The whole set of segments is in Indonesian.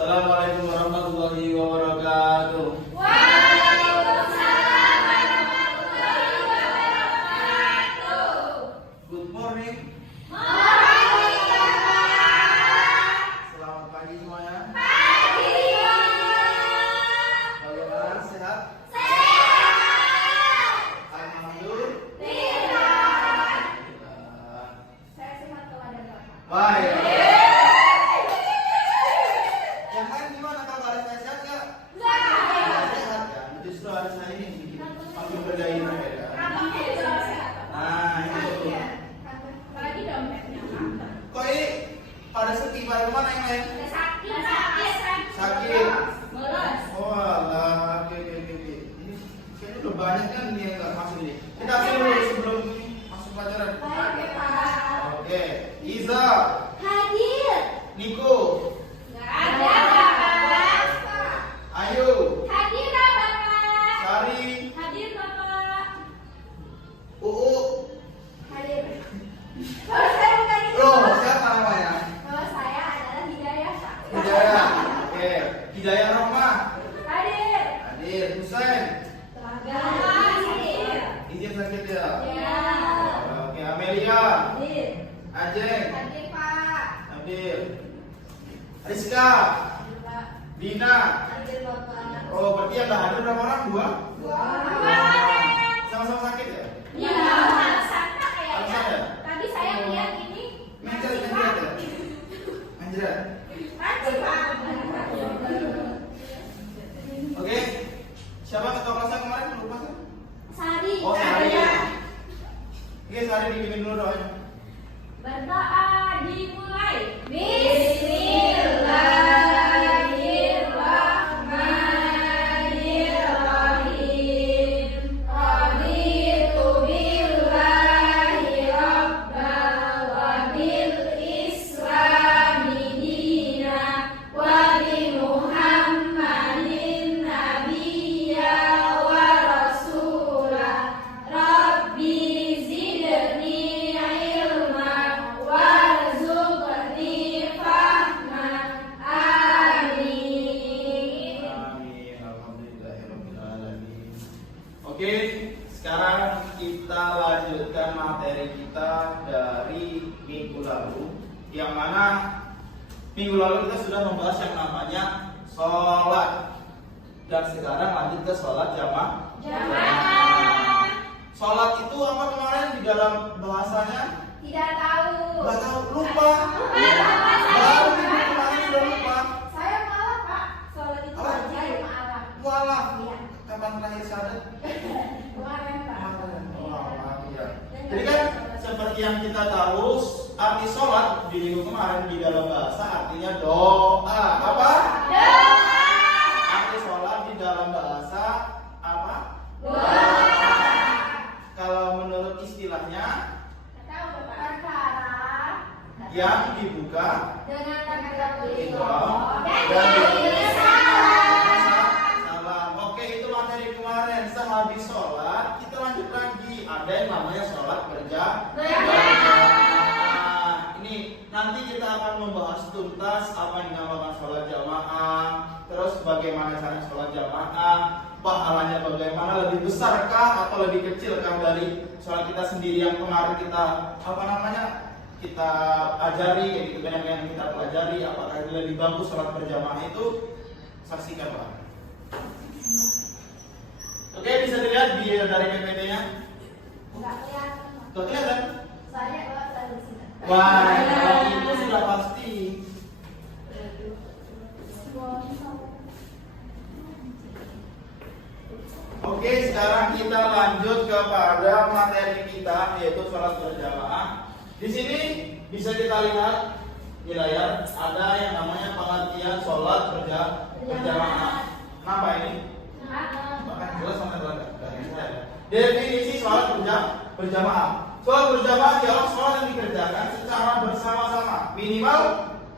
Assalamualaikum warahmatullahi wabarakatuh. Waalaikumsalam warahmatullahi wabarakatuh. Good morning. Morning, Bapak. Selamat pagi semuanya. Pagi. Bagaimana, sehat? Sehat. Alhamdulillah. Saya sehat kepada Bapak. Baik. Yang lain gimana kabarnya, sehat nggak? Sehat. Sehat ya. Justru hari saya ini makin bergairah ya. Rampaknya juga sehat. Nah, itu. Apalagi dompetnya. Kok ini pada sepi, pada kemana yang lain? Sakit. Sakit. Bolos. Oh alah, oke. Ini kayaknya udah banyak kan ini yang nggak masuk ini. Kita ambil dulu sebelum ini masuk pelajaran. Oke, Pak. Oke, Iza, Hadir. Niko, Nggak ada, Bapak. Ayu, Hadir, Bapak. Sari, Hadir, Bapak. Uu. Hadir. Kalau saya bukan itu. Loh, siapa namanya? Nama saya adalah Hidayah. Hidayah. Oke, Hidayah Rahmah. Hadir. Hadir, Husain. Hadir. Izin sakit ya. Ya. Oke, Amelia, Hadir. Ajeng, Hadir, Pak. Hadir. Rizka, Hadir, Pak. Dina. Hadir, Bapak. Oh, berarti yang nggak hadir berapa orang? Dua? Dua. Sama-sama sakit ya? Iya, Alasannya kayaknya. Alasan ya? Tadi saya lihat ini. Menjerat ya? Menjerat. Masih, Pak. Oke. Siapa ketua kelasnya kemarin? Lupa saya. Sari. Oh, Sari. Ada. Oke, Sari dibikin dulu doanya. Berdoa dimulai. Bismillahirrahmanirrahim. Raditu billahi rabbal wa bil islami dina wa bi Muhammadin nabiyya wa rasula. Rabbi zidni ilma warzuqni fahma. Amin. Amin. Alhamdulillahirabbil alamin. Oke, sekarang kita lanjutkan materi kita dari minggu lalu, yang mana minggu lalu kita sudah membahas yang namanya sholat, dan sekarang lanjut ke sholat jamaah. Jamaah. Sholat itu apa kemarin di dalam bahasanya? Tidak tahu. Nggak tahu, lupa. Baru minggu kemarin sudah lupa. Saya malah, Pak. Sholat itu Apa? wajib malam. Walah. Iya. Kapan terakhir syahadat? Kemarin, Pak. Jadi kan seperti yang kita tahu, arti sholat di minggu kemarin di dalam bahasa artinya doa. Apa? Doa. Arti sholat di dalam bahasa apa? Doa. Kalau menurut istilahnya Tahu, Bapak? Perkara yang dibuka dengan takbiratul Ihram ihram dan dan diberi salam. salam. Oke, itu materi kemarin. Sehabis sholat kita lanjut lagi. Ada yang namanya sholat berjamaah. Ini nanti kita akan membahas tuntas apa yang dinamakan sholat jamaah, terus bagaimana cara sholat jamaah, pahalanya bagaimana, lebih besarkah atau lebih kecilkah dari sholat kita sendiri yang kemarin kita kita ajari, kayak gitu, banyak yang kita pelajari. Apakah itu lebih bagus sholat berjamaah itu? Saksikan Pak. Oke, bisa dilihat dari PPT-nya. Enggak kelihatan, Pak. Tuh kelihatan? Saya kalau dari sini. Wah, kalau itu sudah pasti. Oke, sekarang kita lanjut kepada materi kita, yaitu sholat berjamaah. Di sini bisa kita lihat di layar ada yang namanya pengertian sholat berjamaah. Kenapa ini? Bahkan jelas sama terlalu. Definisi sholat berjamaah. Sholat berjamaah adalah sholat yang dikerjakan secara bersama-sama, minimal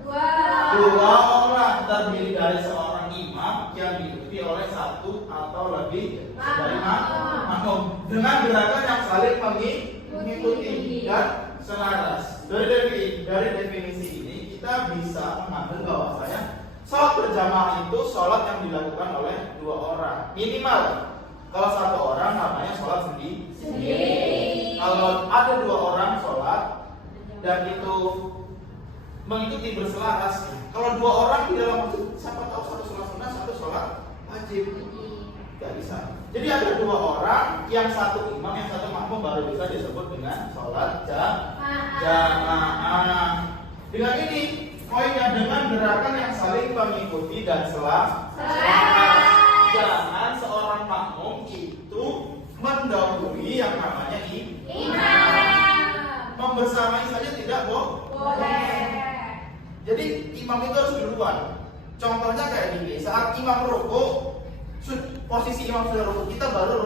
dua orang, terdiri dari seorang imam yang diikuti oleh satu atau lebih dari makmum dengan gerakan yang saling mengikuti dan selaras. Dari definisi ini kita bisa mengambil bahwasanya Sholat berjamaah itu sholat yang dilakukan oleh 2 orang minimal. Kalau 1 orang namanya sholat sendiri. Kalau ada 2 orang sholat dan itu mengikuti berselaras. Kalau 2 orang di dalam masjid, siapa tahu satu sholat sunnah, satu sholat wajib. Gak bisa. Jadi ada 2 orang, yang satu imam, yang satu makmum, baru bisa disebut dengan sholat jamaah. Dengan ini, poinnya dengan gerakan yang saling mengikuti dan selaras. Jangan seorang makmum itu mendahului yang namanya imam. Membersamai saja tidak boleh. Jadi imam itu harus duluan. Contohnya kayak gini, saat imam rukuk, posisi imam sudah rukuk, kita baru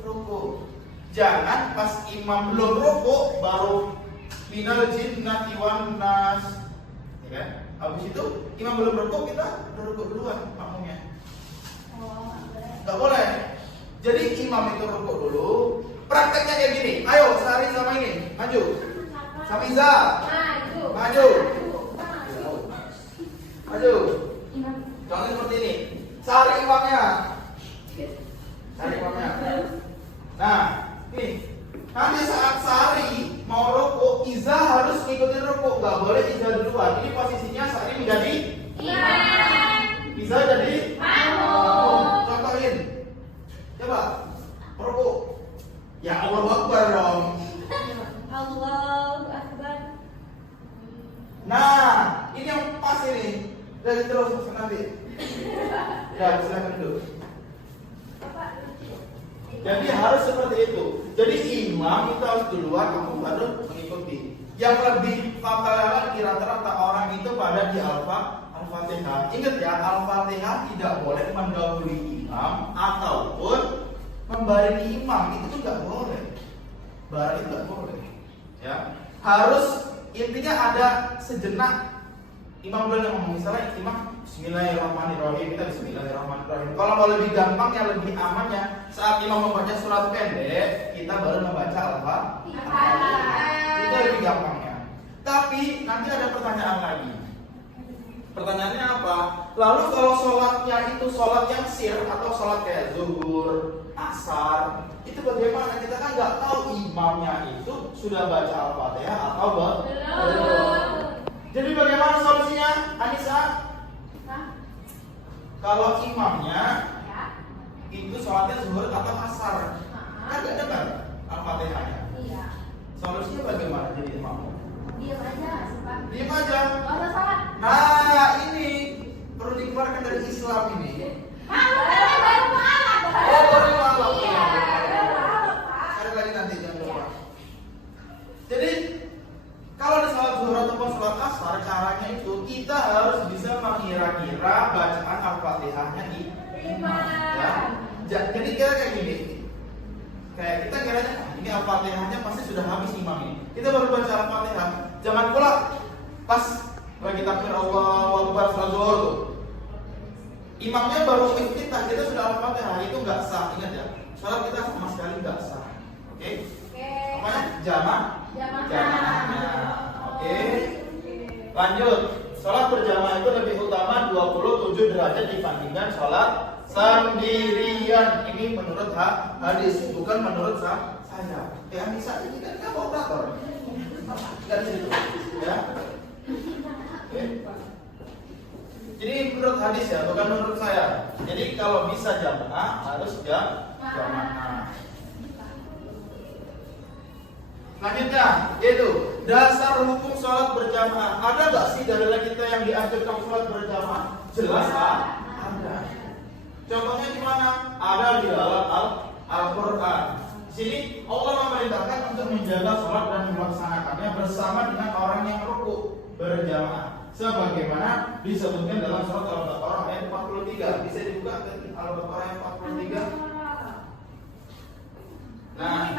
rukuk. Jangan pas imam belum rukuk baru minal jinnati wan nas. Ya kan? Habis itu imam belum rukuk, kita udah rukuk duluan makmumnya. Gak boleh. Jadi imam itu rukuk dulu. Prakteknya kayak gini. Ayo Sari sama ini, maju. Sama Iza. Maju. Maju. Contohnya seperti ini. Sari imamnya. Sari imamnya. Nah, nih. Nanti saat Sari mau rukuk, Iza harus ngikutin rukuk. Gak boleh Iza duluan. Ini posisinya Sari menjadi imam. Iza jadi makmum. Contohin. Coba. Rukuk. Ya Allahu Akbar dong. Allahu Akbar. Nah, ini yang pas ini. Dari terus nanti. Ya, silakan dulu. Jadi harus seperti itu. Jadi imam itu harus duluan, kamu baru mengikuti. Yang lebih fatal rata-rata orang itu pada di Al-Fatihah. Ingat ya, Al-Fatihah tidak boleh mendahului imam ataupun membarengi imam. Itu nggak boleh. Bareng nggak boleh. Ya, harus intinya ada sejenak. Imam dulu yang ngomong, misalnya imam Bismillahirrahmanirrahim, kita Bismillahirrahmanirrahim. Kalau mau lebih gampang, yang lebih amannya, saat imam membaca surat pendek, kita baru membaca Al-Fatihah. Itu lebih gampangnya. Tapi nanti ada pertanyaan lagi. Pertanyaannya apa? Lalu kalau sholatnya itu sholat yang sir atau sholat kayak zuhur, asar, itu bagaimana? Kita kan nggak tahu imamnya itu sudah baca Al-Fatihah atau belum. Jadi bagaimana solusinya, Anissa? Kalau imamnya itu sholatnya zuhur atau asar, kan nggak dengar Al-Fatihahnya. Iya. Solusinya bagaimana jadi imam? Diam aja, Pak. Diam aja. Gak usah salat. Nah, ini perlu dikeluarkan dari Islam ini. Baru malam. Oh, baru malam. Iya, baru malam, Pak. Ada lagi nanti jangan lupa. Jadi kalau di sholat zuhur ataupun sholat asar, caranya itu kita harus bisa mengira-kira bacaan Al-Fatihahnya di imam. Ya. Jadi kira kayak gini. Kayak kita kiranya ini Al-Fatihahnya pasti sudah habis imam ini. Kita baru baca Al-Fatihah. Jangan pula pas lagi takbir Allahu Akbar sholat zuhur tuh. Imamnya baru iftitah, kita sudah Al-Fatihah, itu nggak sah. Ingat ya, sholat kita sama sekali nggak sah. Oke? Makanya jamaahnya. Oke. Lanjut. Sholat berjamaah itu lebih utama 27 derajat dibandingkan sholat sendirian. Ini menurut hadis, bukan menurut saya. Anissa ini kan kamu operator. Dari situ, ya. Oke. Jadi menurut hadis ya, bukan menurut saya. Jadi kalau bisa jamaah harus jamaah. Selanjutnya, yaitu dasar hukum sholat berjamaah. Ada nggak sih dalil kita yang dianjurkan sholat berjamaah? Jelas ada. Contohnya di mana? Ada di dalam Al-Quran. Di sini Allah memerintahkan untuk menjaga sholat dan melaksanakannya bersama dengan orang yang rukuk berjamaah. Sebagaimana disebutkan dalam surat Al-Baqarah ayat 43. Bisa dibuka ke Al-Baqarah ayat 43. Nah,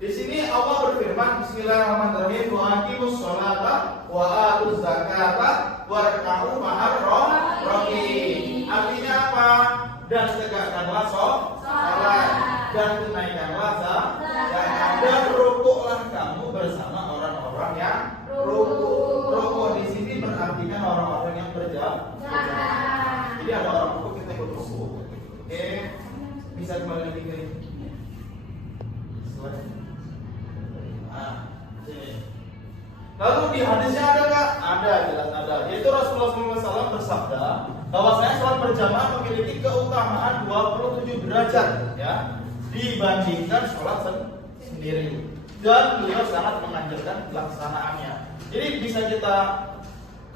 di sini Allah berfirman, Bismillahirrahmanirrahim, wa aqimus sholata wa atuz zakata warka'u ma'ar raki'in. Artinya apa? Dan tegakkanlah sholat dan tunaikanlah zakat dan rukuklah kamu bersama orang-orang yang rukuk. Rukuk di sini berartikan orang-orang yang berjamaah. Jadi ada orang rukuk, kita ikut rukuk. Oke, bisa kembali lagi ke ini. Nah, sini. Lalu di hadisnya ada nggak? Ada, jelas ada. Yaitu Rasulullah SAW bersabda bahwasanya sholat berjamaah memiliki keutamaan 27 derajat, ya, dibandingkan sholat sendiri. Dan beliau sangat menganjurkan pelaksanaannya. Jadi bisa kita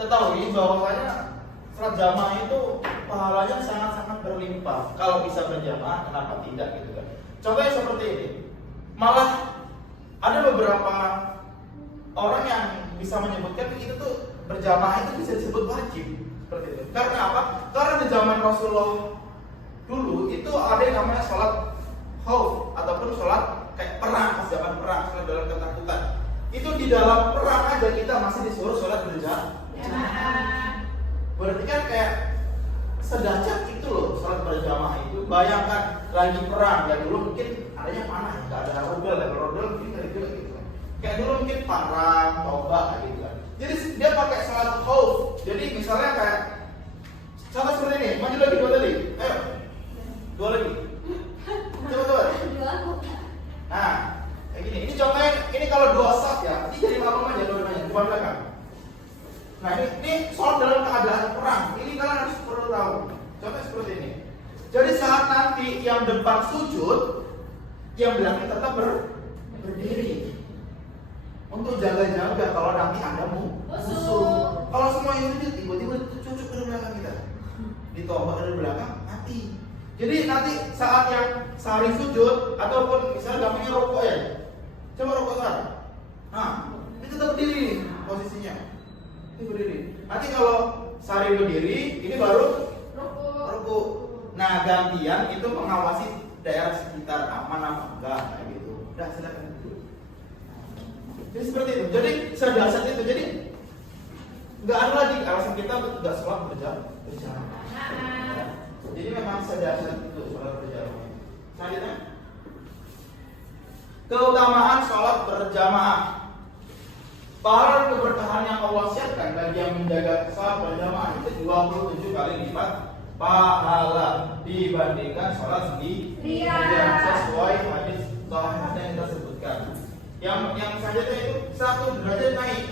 ketahui bahwasanya sholat jamaah itu pahalanya sangat-sangat berlimpah. Kalau bisa berjamaah, kenapa tidak gitu kan? Contohnya seperti ini. Malah ada beberapa orang yang bisa menyebutkan itu tuh berjamaah itu bisa disebut wajib seperti itu. Karena apa? Karena di zaman Rasulullah dulu itu ada yang namanya sholat khauf ataupun sholat kayak perang, pas zaman perang, sholat dalam ketakutan. Itu di dalam perang aja kita masih disuruh sholat berjamaah. Berarti kan kayak sedahsyat itu loh sholat berjamaah itu. Bayangkan lagi perang, ya dulu mungkin adanya panah, nggak ada rodel, ya rodel mungkin kayak gitu. Kayak dulu mungkin parang, tombak kayak gitu kan. Jadi dia pakai sholat khauf. Jadi misalnya kayak contoh seperti ini, maju lagi dua tadi, ayo, dua lagi, coba. Nah, kayak gini. Ini contohnya, ini kalau dua saf ya, ini jadi makmum aja dua-duanya, depan belakang. Nah ini sholat dalam keadaan perang. Ini kalian harus perlu tahu. Contohnya seperti ini. Jadi saat nanti yang depan sujud, yang belakang tetap berdiri. Untuk jaga-jaga kalau nanti ada musuh. Kalau semua yang sujud tiba-tiba cucuk dari belakang kita, ditombak dari belakang mati. Jadi nanti saat yang sehari sujud ataupun misalnya gak punya rokok ya, coba rokok sana. Nah, ini tetap berdiri nih posisinya. Ini berdiri. Nanti kalau sehari berdiri, ini baru rokok. Nah gantian itu mengawasi daerah sekitar aman apa enggak kayak gitu. Udah silakan. Jadi seperti itu. Jadi sedasar itu. Jadi nggak ada lagi alasan kita untuk nggak sholat berjamaah. Ya. Jadi memang sedasar itu sholat berjamaah. Selanjutnya, keutamaan sholat berjamaah. Pahala dan keberkahan yang Allah siapkan bagi yang menjaga sholat berjamaah itu 27 kali lipat pahala dibandingkan sholat sendiri. Sesuai hadis sahih yang kita sebutkan. Yang selanjutnya itu 1 derajat naik,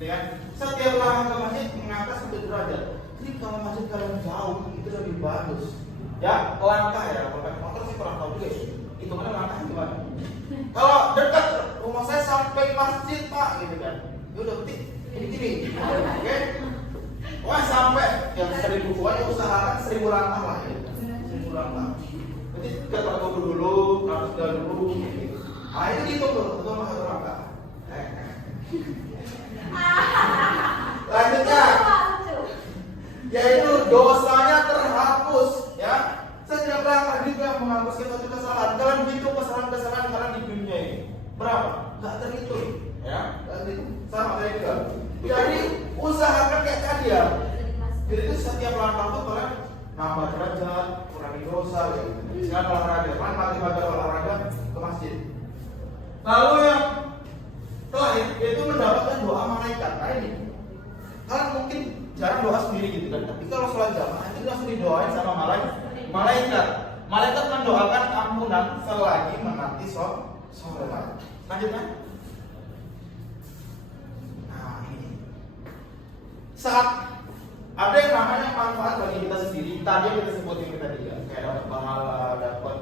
dengan setiap langkah ke masjid mengangkat 1 derajat. Jadi kalau masjid kalian jauh itu lebih bagus. Ya langkah ya, kalau pakai motor sih kurang tahu juga sih. Itu mana langkahnya gimana? Kalau dekat rumah saya sampai masjid pak, gitu kan? Ya udah penting ini, oke? Wah sampai yang 1000 aja usahakan 1000 langkah lah ya, 1000 langkah. Jadi kita terkumpul dulu, harus dulu. Gitu. Ah itu dihitung tuh, betul mas langkah. Lanjutnya, yaitu dosanya terhapus, ya. Setiap langkah juga menghapus kita kesalahan. Kalian hitung kesalahan-kesalahan kalian di dunia ini berapa? Gak terhitung, ya. Gak terhitung. Sama saya juga. Jadi usahakan kayak tadi ya. Jadi itu setiap langkah tuh kalian nambah derajat, kurangi dosa, gitu. Sekarang olahraga, kan pagi-pagi olahraga ke masjid. Lalu yang terakhir yaitu mendapatkan doa malaikat. Nah ini kalian mungkin jarang doa sendiri gitu kan, tapi kalau sholat jamaah itu langsung didoain sama malaikat. Malaikat mendoakan ampunan selagi menanti sholat. Lanjutnya. Nah ini saat ada yang namanya manfaat bagi kita sendiri. Tadi yang kita sebutin tadi ya, kayak dapat pahala, dapat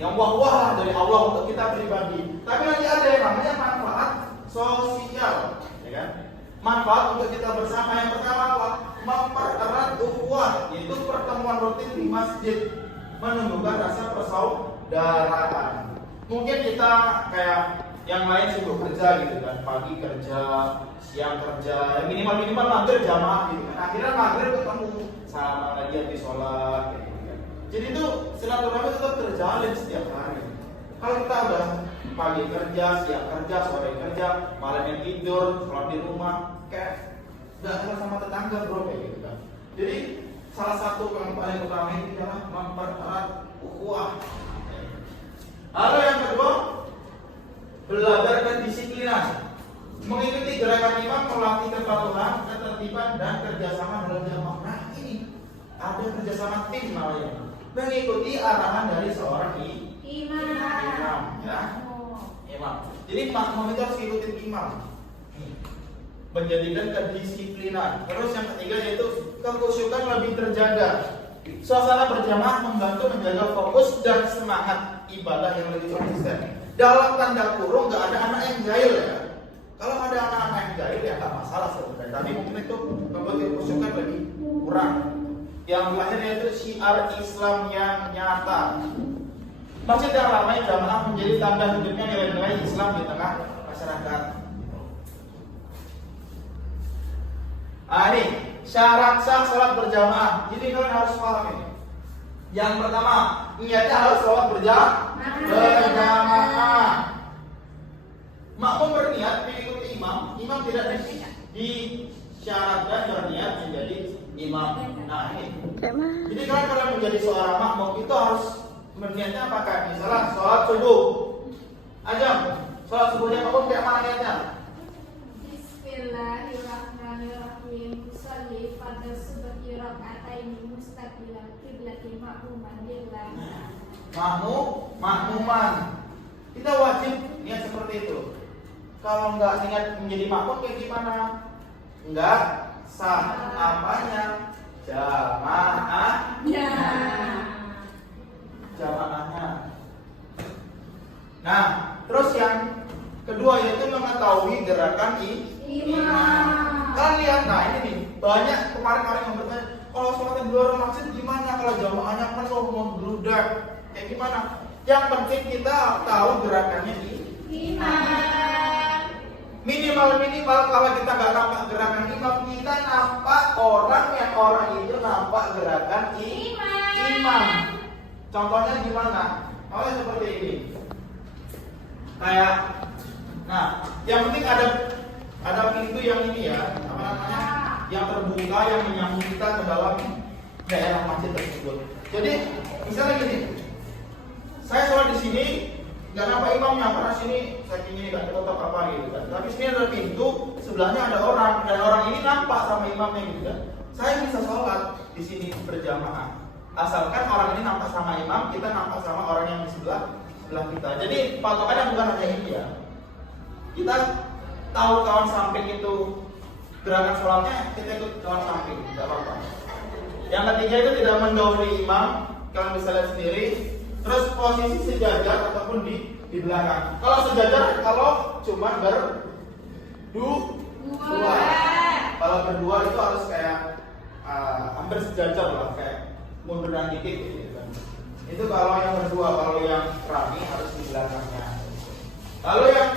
yang wah-wah dari Allah untuk kita pribadi. Tapi nanti ada yang namanya manfaat sosial, ya kan? Manfaat untuk kita bersama. Yang pertama apa? Mempererat ukhuwah, yaitu pertemuan rutin di masjid, menumbuhkan rasa persaudaraan. Mungkin kita kayak yang lain sibuk kerja gitu kan, pagi kerja, siang kerja, minimal maghrib jamaah gitu kan. Akhirnya maghrib ketemu sama lagi habis sholat gitu kan. Jadi itu silaturahmi tetap terjalin setiap hari. Kalau kita udah pagi kerja, siang kerja, sore kerja, malamnya tidur, sholat di rumah, kayak nggak kenal sama tetangga bro kayak gitu kan. Jadi salah satu yang paling utama itu adalah mempererat ukhuwah. Lalu yang kedua, belajar kedisiplinan. Mengikuti gerakan imam melatih kepatuhan, ketertiban ketertiban dan kerjasama dalam jamaah. Nah ini ada kerjasama tim namanya, mengikuti arahan dari seorang imam, ya. Imam. Jadi makmum itu harus ikutin imam. Menjadikan kedisiplinan. Terus yang ketiga yaitu kekhusyukan lebih terjaga. Suasana berjamaah membantu menjaga fokus dan semangat ibadah yang lebih konsisten. Dalam tanda kurung nggak ada anak yang jahil ya. Kalau ada anak-anak yang jahil ya nggak masalah sebenarnya. Tapi mungkin itu membuat kekhusyukan lebih kurang. Yang terakhir yaitu syiar Islam yang nyata. Masjid yang ramai jamaah menjadi tanda hidupnya nilai-nilai Islam di tengah masyarakat. Ini syarat sah sholat berjamaah. Jadi kalian harus paham ini. Yang pertama, niatnya harus sholat berjamaah. Makmum berniat mengikuti imam, imam tidak disyaratkan berniat menjadi imam. Nah ini. Jadi kalau menjadi seorang makmum itu harus berniatnya apakah? Misalnya sholat subuh. Ajam, sholat subuhnya makmum kayak mana niatnya? Bismillahirrahmanirrahim. Usolli pada subhi raka'ataini mustaqbilan qiblati ma'muman lillah. Makmuman. Kita wajib niat seperti itu. Kalau nggak niat menjadi makmum kayak gimana? Nggak sah apanya? Jamaahnya. Nah, terus yang kedua yaitu mengetahui gerakan imam. Kalian lihat, nah ini nih banyak kemarin-kemarin yang bertanya, kalau sholatnya di luar masjid gimana? Kalau jamaahnya penuh membludak, kayak gimana? Yang penting kita tahu gerakannya imam. Minimal kalau kita nggak nampak gerakan imam, kita nampak orang itu nampak gerakan imam. Contohnya gimana? Seperti ini. Kayak, nah, yang penting ada pintu yang ini ya, apa namanya? Yang terbuka yang menyambung kita ke dalam daerah masjid tersebut. Jadi, misalnya gini, saya sholat di sini, nggak nampak imamnya karena sini saking ini kan tetap apa gitu kan. Tapi sini ada pintu, sebelahnya ada orang dan orang ini nampak sama imamnya gitu kan. Saya bisa sholat di sini berjamaah. Asalkan orang ini nampak sama imam, kita nampak sama orang yang di sebelah kita. Jadi patokannya bukan hanya ini ya. Kita tahu kawan samping itu gerakan sholatnya, kita ikut kawan samping, tidak apa-apa. Yang ketiga itu tidak mendahului imam, kalian bisa lihat sendiri. Terus posisi sejajar ataupun di belakang. Kalau sejajar, kalau cuma berdua. Kalau berdua itu harus kayak hampir sejajar lah, kayak munduran dikit gitu kan. Itu kalau yang berdua, kalau yang rame harus di belakangnya. Lalu yang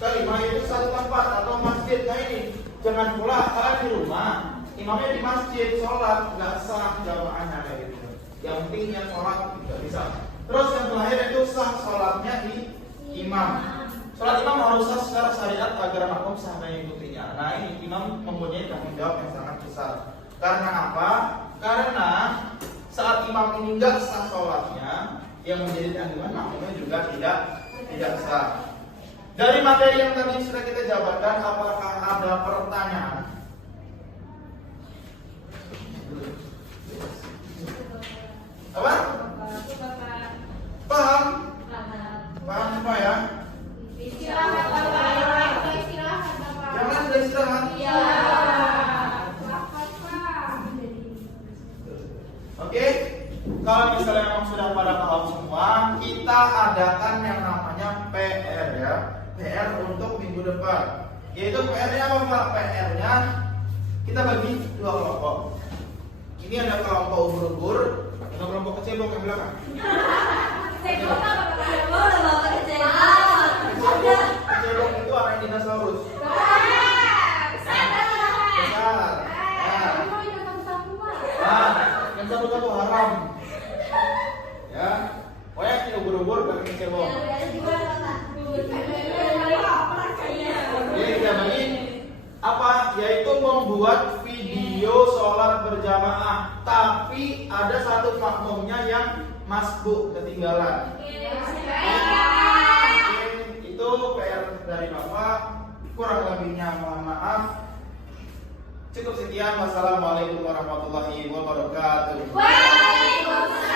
kelima itu satu tempat atau masjid. Nah ini jangan pula kalian di rumah, imamnya di masjid sholat nggak sah jamaahnya kayak gitu. Yang penting yang sholat tidak bisa. Terus yang terakhir itu sah sholatnya di imam. Sholat imam harus sah secara syariat agar makmum sah mengikutinya. Nah ini imam mempunyai tanggung jawab yang sangat besar. Karena apa? Karena saat imam ini nggak sah sholatnya, yang menjadi tanggungan makmumnya juga tidak sah. Dari materi yang tadi sudah kita jabarkan, apakah ada pertanyaan? Apa? Paham? Paham semua ya? Istirahat Bapak. Istirahat Bapak. Jangan sudah istirahat. Iya. Bapak. Oke? Kalau misalnya memang sudah pada paham semua, kita adakan yang namanya PR ya. PR untuk minggu depan. Yaitu PR-nya apa Pak? PR-nya kita bagi dua kelompok. Ini ada kelompok ubur-ubur, ada kelompok kecebong yang belakang. Kecebong apa Bapak? Kecebong udah bawa kecebong. Kecebong itu anak dinosaurus. Besar. Nah, yang satu-satu haram. Ya, pokoknya ini ubur-ubur bagi kecebong. Jadi kita bagi apa? Yaitu membuat video sholat berjamaah, tapi ada satu makmumnya yang masbuk ketinggalan. Itu PR dari Bapak. Kurang lebihnya mohon maaf. Cukup sekian. Wassalamualaikum warahmatullahi wabarakatuh. Waalaikumsalam.